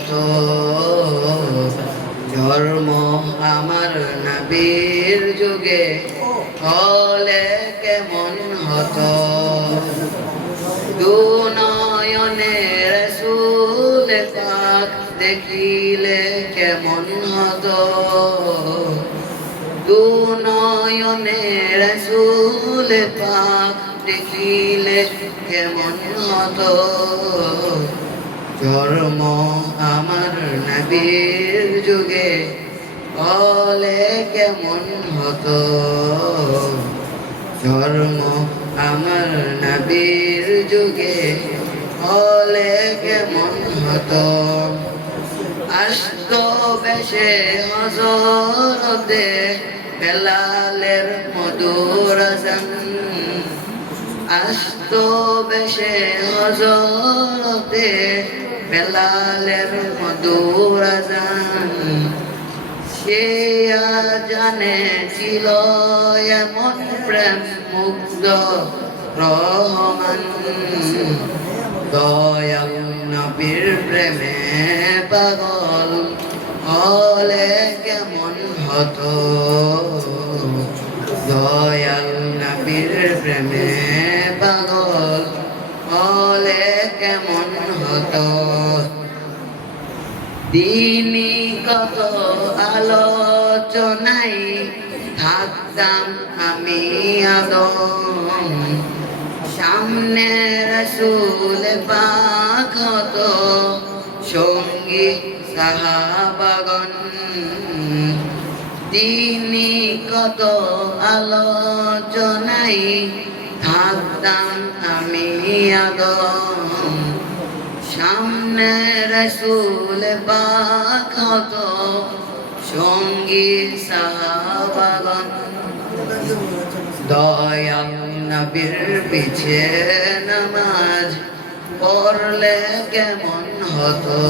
হতো, জন্ম আমার নবীর যুগে হলে কেমন হতো। দুনয়নে রাসূল পাক দেখিলে কেমন হতো, দুনয়নে রাসূল পাক দেখিলে কেমন হতো। জন্ম আমার নবীর যুগে হলে কেমন হতো, জন্ম আমার নবীর যুগে হলে কেমন হতো। আসতো বেশে হযরতে বেলালের মধুর আযান, আসতো বেশে হযরতে বেলালের মধুর আযান। সে আযানে ছিল এমন প্রেম মুগ্ধ রহমান, দয়াল নবীর প্রেমে পাগল হলে কেমন হতো, দয়াল নবীর প্রেমে পাগল হলে কেমন হতো। দিনই কত আলোচনায় থাকতাম আমি আদম, সামনে রাসূল পাক হতো সঙ্গী সাহাবাগণ। দিনই কত আলোচনায় থাকতাম আমি আদম, সামনে রাসূল পাক হতো সঙ্গী সাহাবাগণ। দয়াল নবীর পিছে নামাজ পড়লে কেমন হতো,